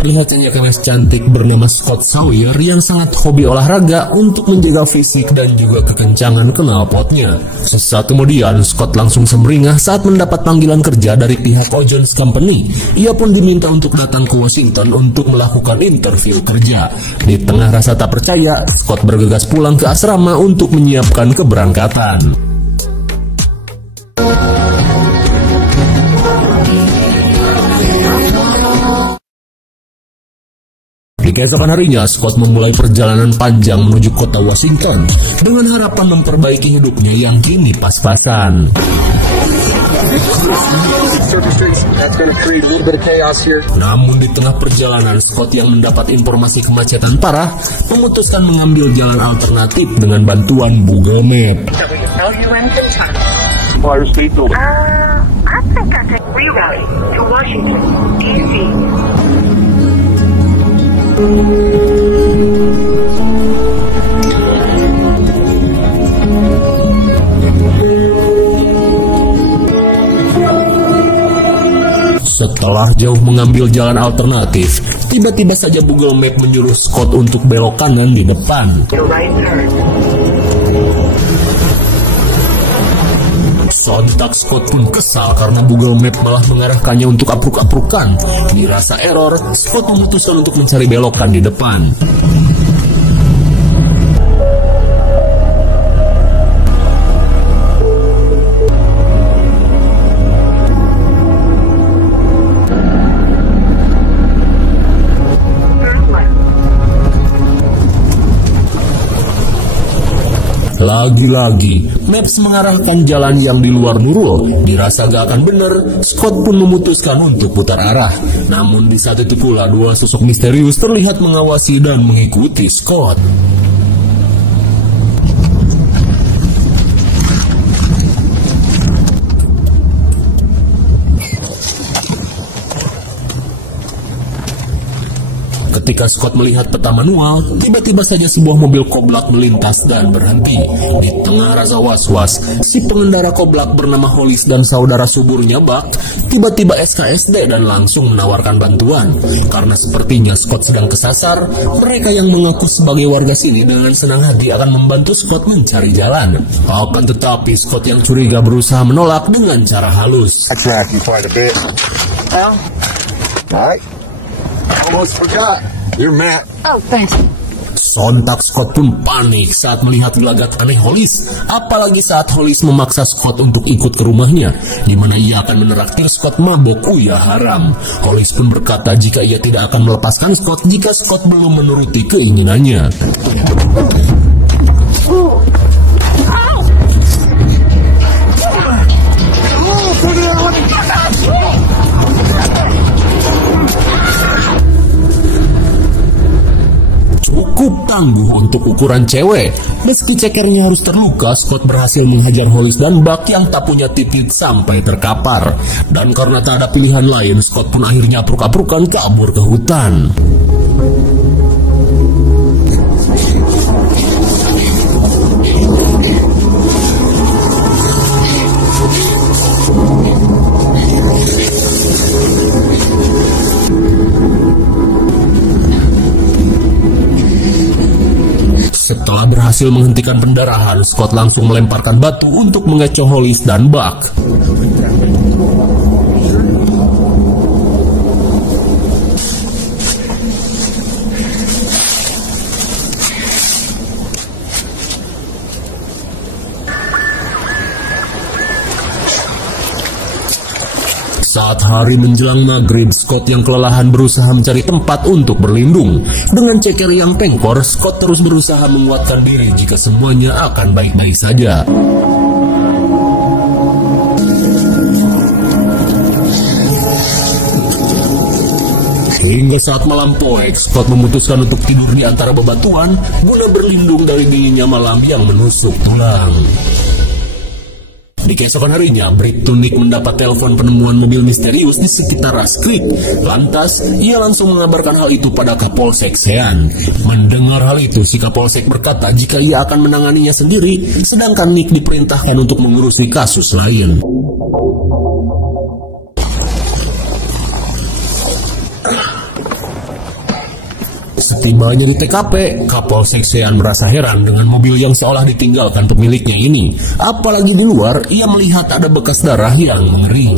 diperlihatkannya kemes cantik bernama Scott Sawyer yang sangat hobi olahraga untuk menjaga fisik dan juga kekencangan knalpotnya. Sesaat kemudian, Scott langsung semeringah saat mendapat panggilan kerja dari pihak Ojones Company. Ia pun diminta untuk datang ke Washington untuk melakukan interview kerja. Di tengah rasa tak percaya, Scott bergegas pulang ke asrama untuk menyiapkan keberangkatan. Di keesokan harinya, Scott memulai perjalanan panjang menuju kota Washington dengan harapan memperbaiki hidupnya yang kini pas-pasan. Namun di tengah perjalanan, Scott yang mendapat informasi kemacetan parah memutuskan mengambil jalan alternatif dengan bantuan Google Map. Setelah jauh mengambil jalan alternatif, tiba-tiba saja Google Map menyuruh Scott untuk belok kanan di depan. Sontak Scott pun kesal karena Google Map malah mengarahkannya untuk apruk-aprukan. Dirasa error, Scott memutuskan untuk mencari belokan di depan. Lagi-lagi, Maps mengarahkan jalan yang di luar Nurul. Dirasa gak akan bener, Scott pun memutuskan untuk putar arah. Namun di saat itu pula, dua sosok misterius terlihat mengawasi dan mengikuti Scott. Ketika Scott melihat peta manual, tiba-tiba saja sebuah mobil koblak melintas dan berhenti. Di tengah rasa was-was, si pengendara koblak bernama Hollis dan saudara suburnya Buck tiba-tiba SKSD dan langsung menawarkan bantuan. Karena sepertinya Scott sedang kesasar, mereka yang mengaku sebagai warga sini dengan senang hati akan membantu Scott mencari jalan. Akan tetapi Scott yang curiga berusaha menolak dengan cara halus. Almost forgot. You're Matt. Oh, thanks. Sontak Scott pun panik saat melihat gelagat aneh Hollis. Apalagi saat Hollis memaksa Scott untuk ikut ke rumahnya, di mana ia akan meneraktir Scott mabok uya haram. Hollis pun berkata jika ia tidak akan melepaskan Scott jika Scott belum menuruti keinginannya. Cukup tangguh untuk ukuran cewek. Meski cekernya harus terluka, Scott berhasil menghajar Hollis dan Buck yang tak punya titik sampai terkapar. Dan karena tak ada pilihan lain, Scott pun akhirnya apruk-aprukan kabur ke hutan. Setelah berhasil menghentikan pendarahan, Scott langsung melemparkan batu untuk mengecoh Hollis dan Buck. Saat hari menjelang maghrib, Scott yang kelelahan berusaha mencari tempat untuk berlindung. Dengan ceker yang pengkor, Scott terus berusaha menguatkan diri jika semuanya akan baik-baik saja. Hingga saat malam poek, Scott memutuskan untuk tidur di antara bebatuan guna berlindung dari dinginnya malam yang menusuk tulang. Di keesokan harinya, Bribtu Nick mendapat telepon penemuan mobil misterius di sekitar Rush Creek. Lantas, ia langsung mengabarkan hal itu pada Kapolsek Sean. Mendengar hal itu, si Kapolsek berkata jika ia akan menanganinya sendiri, sedangkan Nick diperintahkan untuk mengurusi kasus lain. Setibanya di TKP, Kapolsek Sean merasa heran dengan mobil yang seolah ditinggalkan pemiliknya ini. Apalagi di luar, ia melihat ada bekas darah yang mengering.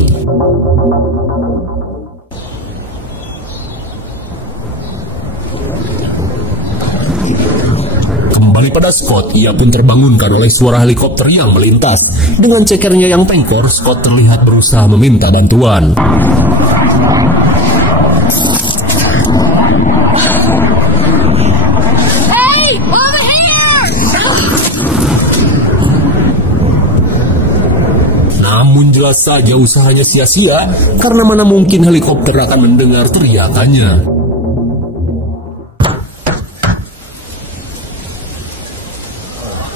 Kembali pada Scott, ia pun terbangunkan oleh suara helikopter yang melintas. Dengan cekernya yang pengkor, Scott terlihat berusaha meminta bantuan. Hey, over here! Namun jelas saja usahanya sia-sia, karena mana mungkin helikopter akan mendengar teriakannya.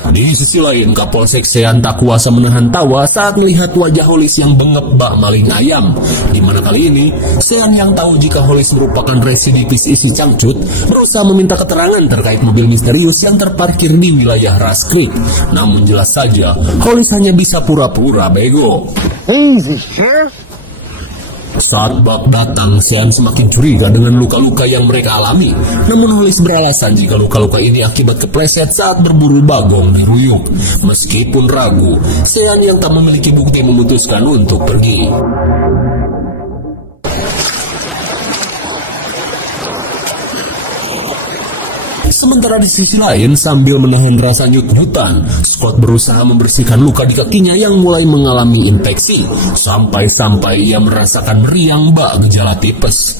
Di sisi lain, Kapolsek Sean tak kuasa menahan tawa saat melihat wajah Holis yang bengep bak maling ayam. Di mana kali ini, Sean yang tahu jika Holis merupakan residivis isi cangcut, berusaha meminta keterangan terkait mobil misterius yang terparkir di wilayah Rust Creek. Namun jelas saja, Holis hanya bisa pura-pura bego. Easy, Sheriff. Saat Buck datang, Sean semakin curiga dengan luka-luka yang mereka alami. Namun Holis beralasan jika luka-luka ini akibat kepleset saat berburu bagong di ruyuk. Meskipun ragu, Sean yang tak memiliki bukti memutuskan untuk pergi. Sementara di sisi lain, sambil menahan rasa nyut-nyutan, Scott berusaha membersihkan luka di kakinya yang mulai mengalami infeksi. Sampai-sampai ia merasakan meriang bak gejala tipes.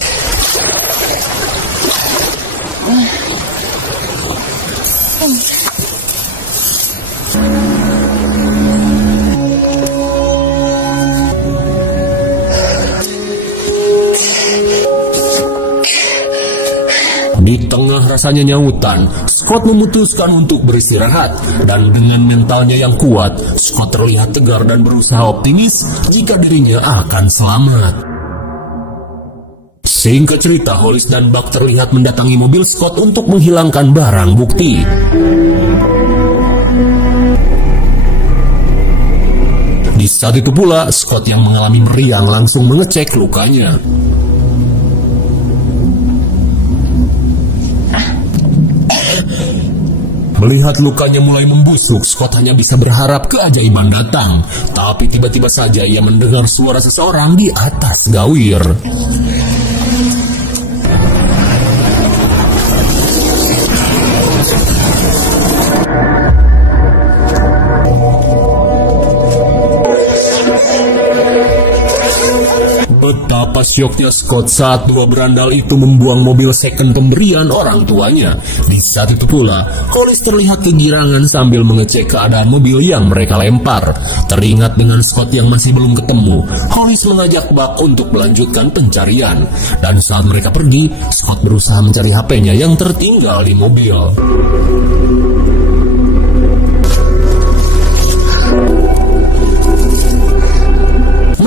Di tengah rasanya nyautan, Scott memutuskan untuk beristirahat. Dan dengan mentalnya yang kuat, Scott terlihat tegar dan berusaha optimis jika dirinya akan selamat. Singkat cerita, Holis dan Buck terlihat mendatangi mobil Scott untuk menghilangkan barang bukti. Di saat itu pula, Scott yang mengalami meriang langsung mengecek lukanya. Melihat lukanya mulai membusuk, Scott hanya bisa berharap keajaiban datang. Tapi tiba-tiba saja ia mendengar suara seseorang di atas gawir. Betapa syoknya Scott saat dua berandal itu membuang mobil second pemberian orang tuanya. Di saat itu pula, Holis terlihat kegirangan sambil mengecek keadaan mobil yang mereka lempar. Teringat dengan Scott yang masih belum ketemu, Holis mengajak Buck untuk melanjutkan pencarian. Dan saat mereka pergi, Scott berusaha mencari HP-nya yang tertinggal di mobil.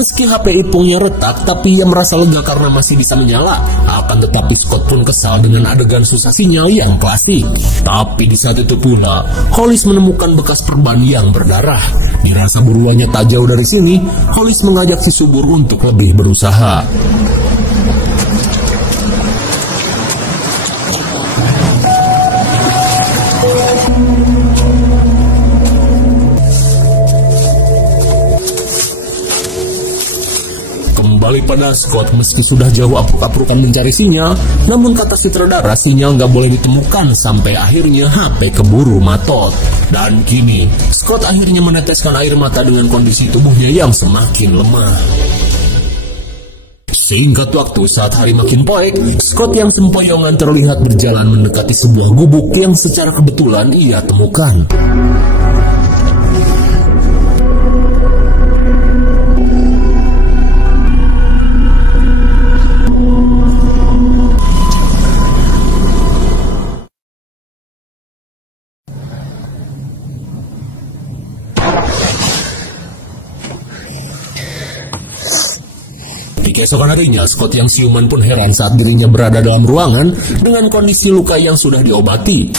Meski HP Ipungnya retak, tapi ia merasa lega karena masih bisa menyala. Akan tetapi Scott pun kesal dengan adegan susah sinyal yang klasik. Tapi di saat itu pula, Holis menemukan bekas perban yang berdarah. Dirasa buruannya tak jauh dari sini, Holis mengajak si subur untuk lebih berusaha. Kembali pada Scott, meski sudah jauh apruk-aprukan mencari sinyal, namun kata sutradara sinyal nggak boleh ditemukan sampai akhirnya HP keburu matot. Dan kini, Scott akhirnya meneteskan air mata dengan kondisi tubuhnya yang semakin lemah. Singkat waktu, saat hari makin poek, Scott yang sempoyongan terlihat berjalan mendekati sebuah gubuk yang secara kebetulan ia temukan. Di keesokan harinya, Scott yang siuman pun heran saat dirinya berada dalam ruangan dengan kondisi luka yang sudah diobati.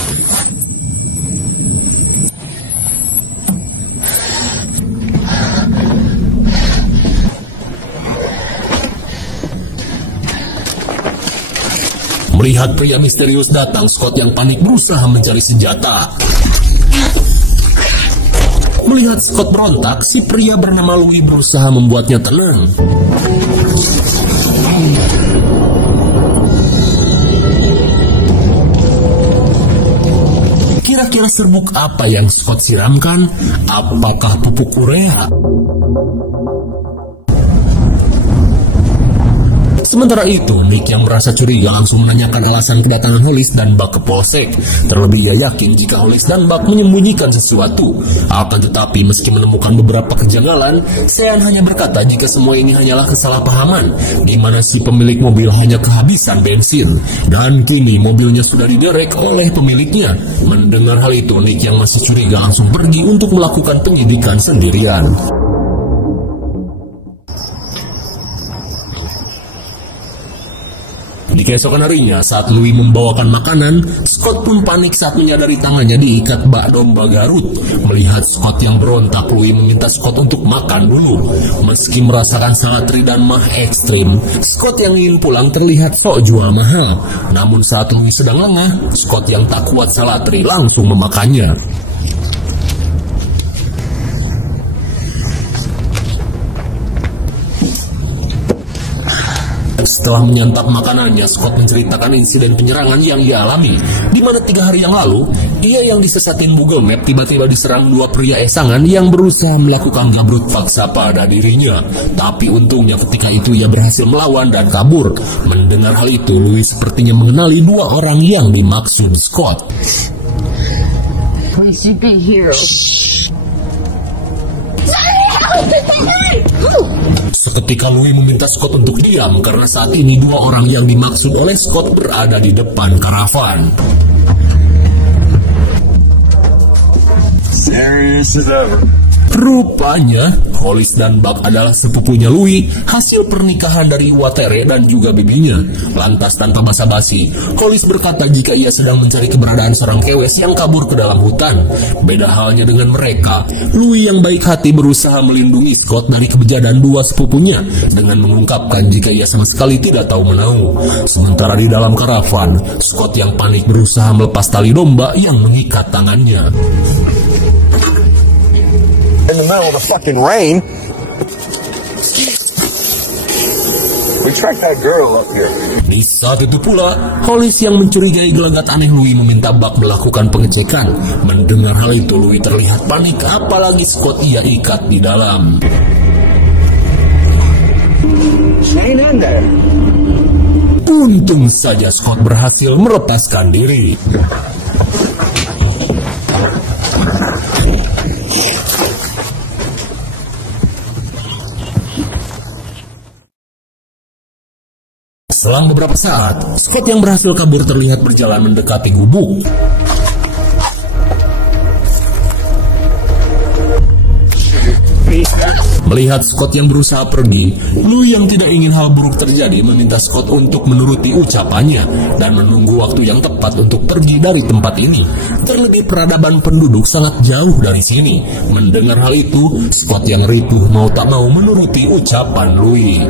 Melihat pria misterius datang, Scott yang panik berusaha mencari senjata. Melihat Scott berontak, si pria bernama Louis berusaha membuatnya tenang. Kira-kira serbuk apa yang Scott siramkan? Apakah pupuk urea? Sementara itu, Nick yang merasa curiga langsung menanyakan alasan kedatangan Hollis dan Buck ke polsek. Terlebih ia yakin jika Hollis dan Buck menyembunyikan sesuatu. Akan tetapi meski menemukan beberapa kejanggalan, Sean hanya berkata jika semua ini hanyalah kesalahpahaman, di mana si pemilik mobil hanya kehabisan bensin. Dan kini mobilnya sudah diderek oleh pemiliknya. Mendengar hal itu, Nick yang masih curiga langsung pergi untuk melakukan penyidikan sendirian. Di keesokan harinya, saat Louis membawakan makanan, Scott pun panik saat menyadari tangannya diikat bak domba Garut. Melihat Scott yang berontak, Louis meminta Scott untuk makan dulu. Meski merasakan salatri dan mah ekstrim, Scott yang ingin pulang terlihat sok jual mahal. Namun saat Louis sedang lengah, Scott yang tak kuat salatri langsung memakannya. Setelah menyantap makanannya, Scott menceritakan insiden penyerangan yang ia alami, di mana 3 hari yang lalu, ia yang disesatin Google Map tiba-tiba diserang 2 pria esangan yang berusaha melakukan gabrut paksa pada dirinya. Tapi untungnya ketika itu ia berhasil melawan dan kabur. Mendengar hal itu, Louis sepertinya mengenali 2 orang yang dimaksud Scott. Please be here. Seketika Louis meminta Scott untuk diam karena saat ini 2 orang yang dimaksud oleh Scott berada di depan karavan. Serious as ever. Rupanya, Hollis dan Buck adalah sepupunya Louis, hasil pernikahan dari Watere dan juga bibinya. Lantas tanpa basa-basi, Hollis berkata jika ia sedang mencari keberadaan seorang kewes yang kabur ke dalam hutan. Beda halnya dengan mereka, Louis yang baik hati berusaha melindungi Scott dari kebejaan 2 sepupunya dengan mengungkapkan jika ia sama sekali tidak tahu menahu. Sementara di dalam karavan, Scott yang panik berusaha melepas tali domba yang mengikat tangannya. In the middle of the fucking rain. We tracked that girl up here. Di saat itu pula, Hollis yang mencurigai gelagat aneh Louis meminta Buck melakukan pengecekan. Mendengar hal itu, Louis terlihat panik, apalagi Scott ia ikat di dalam. Ain't in there. Untung saja Scott berhasil melepaskan diri. Selang beberapa saat, Scott yang berhasil kabur terlihat berjalan mendekati gubuk. Melihat Scott yang berusaha pergi, Louis yang tidak ingin hal buruk terjadi meminta Scott untuk menuruti ucapannya dan menunggu waktu yang tepat untuk pergi dari tempat ini. Terlebih peradaban penduduk sangat jauh dari sini. Mendengar hal itu, Scott yang ripuh mau tak mau menuruti ucapan Louis.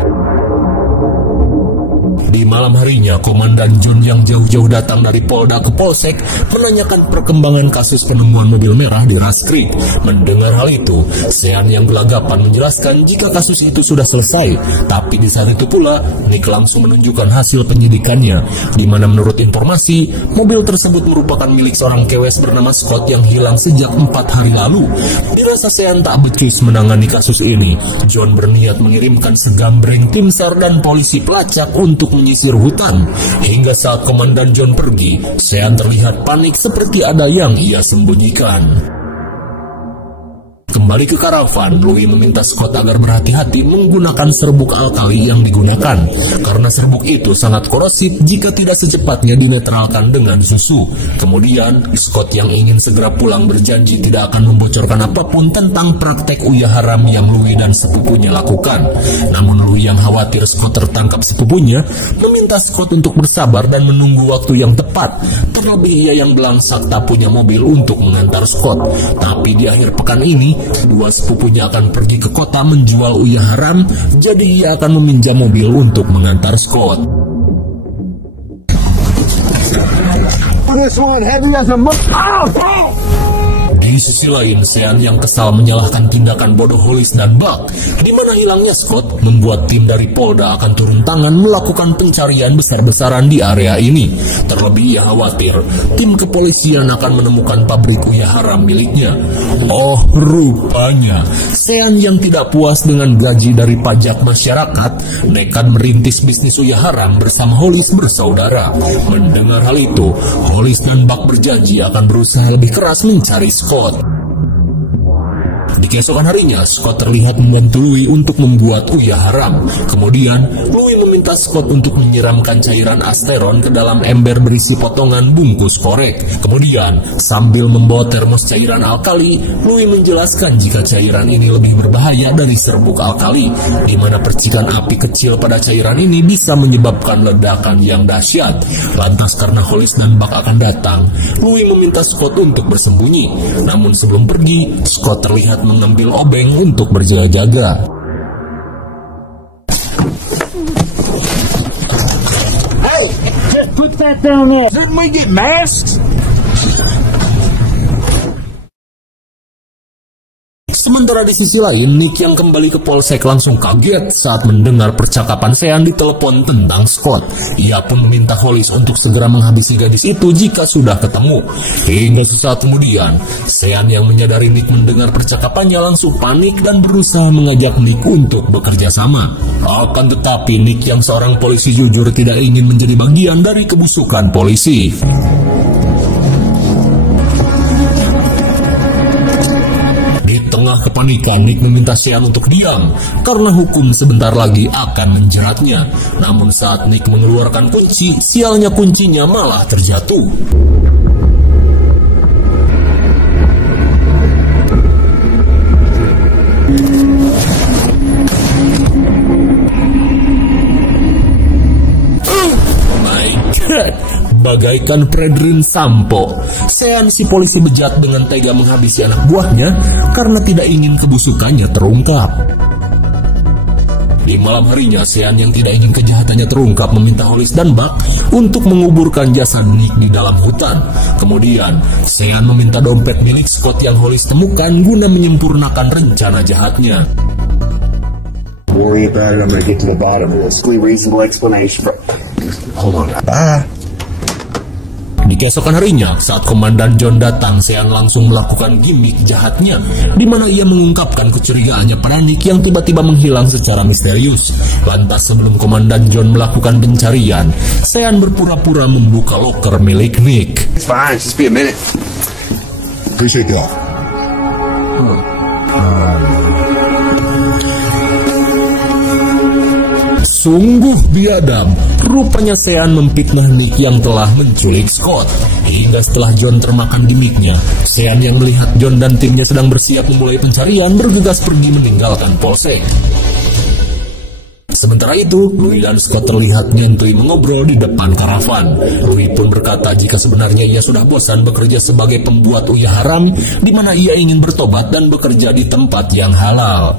Di malam harinya, Komandan John yang jauh-jauh datang dari Polda ke Polsek menanyakan perkembangan kasus penemuan mobil merah di Rush Creek. Mendengar hal itu, Sean yang gelagapan menjelaskan jika kasus itu sudah selesai. Tapi di saat itu pula, Nick langsung menunjukkan hasil penyidikannya, di mana menurut informasi, mobil tersebut merupakan milik seorang kewes bernama Scott yang hilang sejak 4 hari lalu. Dirasa Sean tak becus menangani kasus ini, John berniat mengirimkan segambreng tim SAR dan polisi pelacak untuk menyisir hutan. Hingga saat Komandan John pergi, Sean terlihat panik seperti ada yang ia sembunyikan. Kembali ke karavan, Louis meminta Scott agar berhati-hati menggunakan serbuk alkali yang digunakan, karena serbuk itu sangat korosif jika tidak secepatnya dinetralkan dengan susu. Kemudian, Scott yang ingin segera pulang berjanji tidak akan membocorkan apapun tentang praktek uyah haram yang Louis dan sepupunya lakukan. Namun Louis yang khawatir Scott tertangkap sepupunya, meminta Scott untuk bersabar dan menunggu waktu yang tepat. Terlebih ia yang belangsak tak punya mobil untuk mengantar Scott. Tapi di akhir pekan ini, 2 sepupunya akan pergi ke kota menjual uyah haram, jadi ia akan meminjam mobil untuk mengantar Scott. this one heavy as a Di sisi lain, Sean yang kesal menyalahkan tindakan bodoh Hollis dan Buck, di mana hilangnya Scott membuat tim dari Polda akan turun tangan melakukan pencarian besar-besaran di area ini. Terlebih ia khawatir tim kepolisian akan menemukan pabrik uyah haram miliknya. Oh, rupanya Sean yang tidak puas dengan gaji dari pajak masyarakat nekat merintis bisnis uyah haram bersama Hollis bersaudara. Mendengar hal itu, Hollis dan Buck berjanji akan berusaha lebih keras mencari Scott. Di keesokan harinya, Scott terlihat membantu Louis untuk membuat uyah haram. Kemudian, Louis meminta Scott untuk menyiramkan cairan asteron ke dalam ember berisi potongan bungkus korek. Kemudian, sambil membawa termos cairan alkali, Louis menjelaskan jika cairan ini lebih berbahaya dari serbuk alkali, di mana percikan api kecil pada cairan ini bisa menyebabkan ledakan yang dahsyat. Lantas karena Hollis dan Buck akan datang, Louis meminta Scott untuk bersembunyi. Namun sebelum pergi, Scott terlihat mengambil obeng untuk berjaga-jaga. Hey, just put that down there. Didn't we get masks? Sementara di sisi lain, Nick yang kembali ke polsek langsung kaget saat mendengar percakapan Sean di telepon tentang Scott. Ia pun meminta Hollis untuk segera menghabisi gadis itu jika sudah ketemu. Hingga sesaat kemudian, Sean yang menyadari Nick mendengar percakapannya langsung panik dan berusaha mengajak Nick untuk bekerja sama. Akan tetapi Nick yang seorang polisi jujur tidak ingin menjadi bagian dari kebusukan polisi. Tengah kepanikan, Nick meminta Sean untuk diam karena hukum sebentar lagi akan menjeratnya. Namun saat Nick mengeluarkan kunci, sialnya kuncinya malah terjatuh. Bagaikan Fredrin Sampo, Sean si polisi bejat dengan tega menghabisi anak buahnya karena tidak ingin kebusukannya terungkap. Di malam harinya, Sean yang tidak ingin kejahatannya terungkap meminta Hollis dan Buck untuk menguburkan jasad Nick di dalam hutan. Kemudian, Sean meminta dompet milik Scott yang Hollis temukan guna menyempurnakan rencana jahatnya. Worry about it, I'm gonna get to the bottom of this. Reasonable explanation for... Hold on. Di keesokan harinya, saat Komandan John datang, Sean langsung melakukan gimmick jahatnya, di mana ia mengungkapkan kecurigaannya pada Nick yang tiba-tiba menghilang secara misterius. Lantas sebelum Komandan John melakukan pencarian, Sean berpura-pura membuka loker milik Nick. It's fine, just be a minute. Appreciate that. Sungguh biadab, rupanya Sean memfitnah Nick yang telah menculik Scott. Hingga setelah John termakan gimmicknya, Sean yang melihat John dan timnya sedang bersiap memulai pencarian bergegas pergi meninggalkan polsek. Sementara itu, Louis dan Scott terlihat nyentui mengobrol di depan karavan. Louis pun berkata jika sebenarnya ia sudah bosan bekerja sebagai pembuat uyah haram, di mana ia ingin bertobat dan bekerja di tempat yang halal.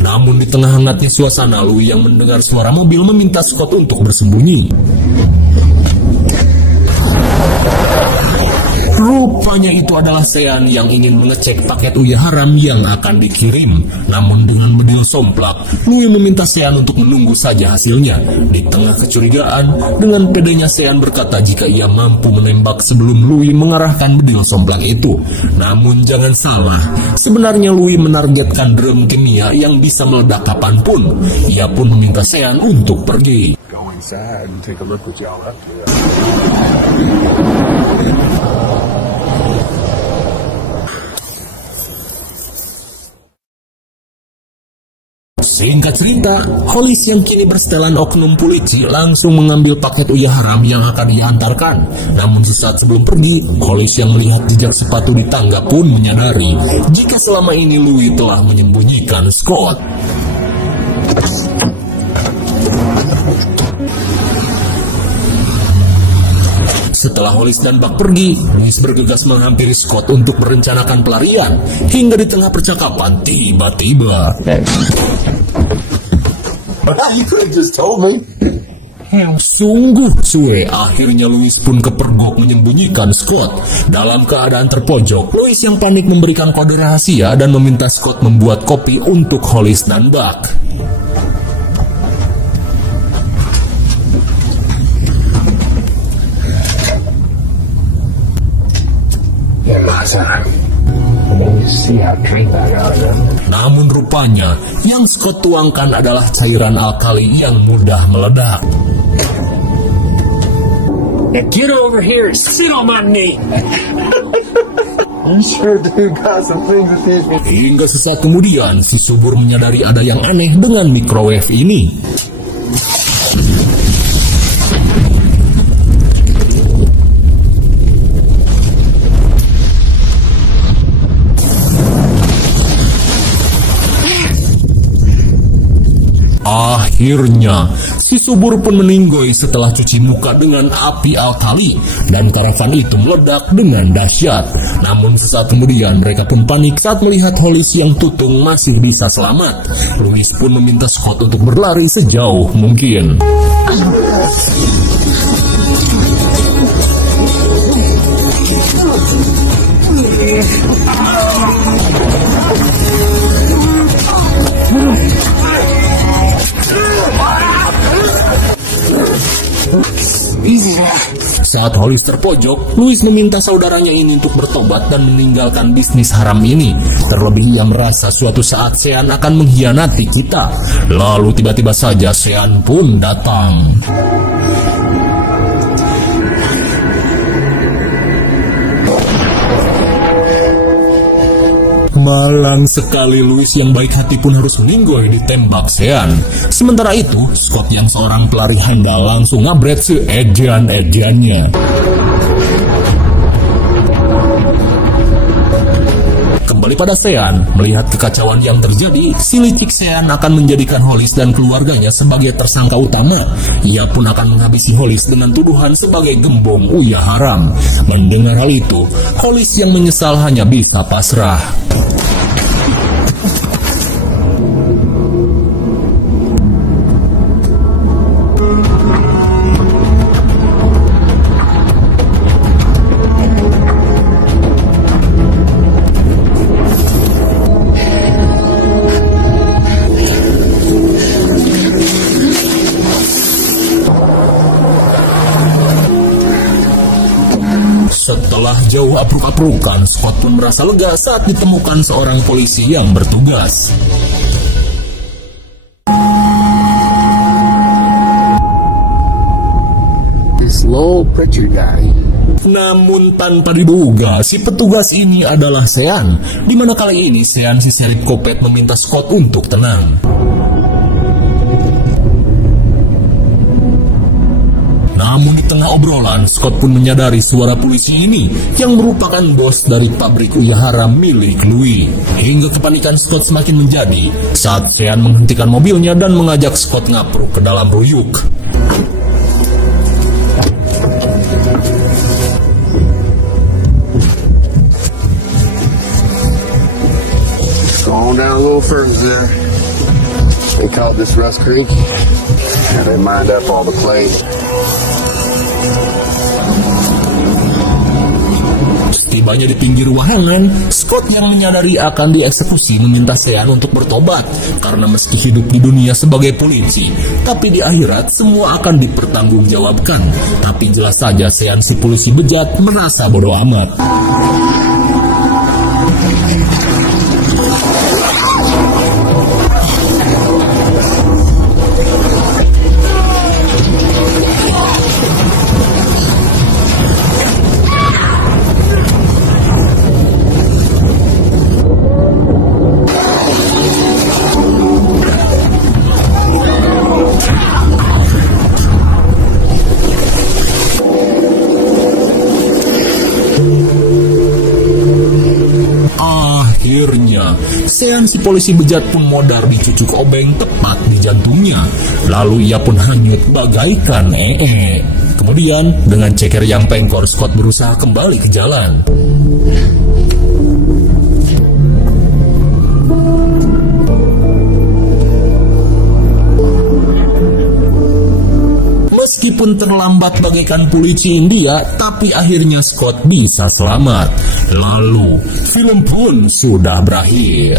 Namun di tengah hangatnya suasana, Louis yang mendengar suara mobil meminta Scott untuk bersembunyi. Rupanya itu adalah Sean yang ingin mengecek paket uyah haram yang akan dikirim. Namun dengan bedil somplak, Louis meminta Sean untuk menunggu saja hasilnya. Di tengah kecurigaan, dengan pedenya Sean berkata jika ia mampu menembak sebelum Louis mengarahkan bedil somplak itu. Namun jangan salah, sebenarnya Louis menargetkan drum kimia yang bisa meledak kapanpun. Ia pun meminta Sean untuk pergi. Go inside and take a look what y'all up to. Singkat cerita, Hollis yang kini bersetelan oknum polisi langsung mengambil paket uyah haram yang akan diantarkan. Namun sesaat sebelum pergi, Hollis yang melihat jejak sepatu di tangga pun menyadari jika selama ini Louis telah menyembunyikan Scott. Setelah Hollis dan Buck pergi, Louis bergegas menghampiri Scott untuk merencanakan pelarian. Hingga di tengah percakapan, tiba-tiba... You could have just told me. hell? Sungguh suwe, akhirnya Louis pun kepergok menyembunyikan Scott. Dalam keadaan terpojok, Louis yang panik memberikan kode rahasia dan meminta Scott membuat kopi untuk Hollis dan Buck. Namun rupanya yang Scott tuangkan adalah cairan alkali yang mudah meledak. Now get over here and sit on my knee. You sure do got some things that teach me. Hingga sesaat kemudian si subur menyadari ada yang aneh dengan microwave ini. Akhirnya, si subur pun meninggoy setelah cuci muka dengan api alkali dan karavan itu meledak dengan dahsyat. Namun sesaat kemudian mereka pun panik saat melihat Hollis yang tutung masih bisa selamat. Louis pun meminta Scott untuk berlari sejauh mungkin. Saat Hollis terpojok, Louis meminta saudaranya ini untuk bertobat dan meninggalkan bisnis haram ini. Terlebih ia merasa suatu saat Sean akan mengkhianati kita. Lalu tiba-tiba saja Sean pun datang. Malang sekali Louis yang baik hati pun harus meninggoy ditembak Sean. Sementara itu, Scott yang seorang pelari handal langsung ngabret seejan-ejannya. Kembali pada Sean, melihat kekacauan yang terjadi, si licik Sean akan menjadikan Hollis dan keluarganya sebagai tersangka utama. Ia pun akan menghabisi Hollis dengan tuduhan sebagai gembong uyah haram. Mendengar hal itu, Hollis yang menyesal hanya bisa pasrah. Setelah jauh apruk-aprukan, Scott pun merasa lega saat ditemukan seorang polisi yang bertugas. This little preacher guy. Namun tanpa diduga, si petugas ini adalah Sean. Di mana kali ini Sean si serip kopet meminta Scott untuk tenang. Namun di tengah obrolan, Scott pun menyadari suara polisi ini yang merupakan bos dari pabrik uyah haram milik Louis. Hingga kepanikan Scott semakin menjadi saat Sean menghentikan mobilnya dan mengajak Scott ngapruk ke dalam ruyuk. Go on down a little further there. They call this Rust Creek. And they mined up all the clay. Tibanya di pinggir wahangan, Scott yang menyadari akan dieksekusi meminta Sean untuk bertobat. Karena meski hidup di dunia sebagai polisi, tapi di akhirat semua akan dipertanggungjawabkan. Tapi jelas saja Sean si polisi bejat merasa bodoh amat. Akhirnya, Sean si polisi bejat pun modar dicucuk obeng tepat di jantungnya. Lalu ia pun hanyut bagaikan Kemudian, dengan ceker yang pengkor, Scott berusaha kembali ke jalan. Meskipun terlambat bagaikan polisi India, tapi akhirnya Scott bisa selamat. Lalu, film pun sudah berakhir.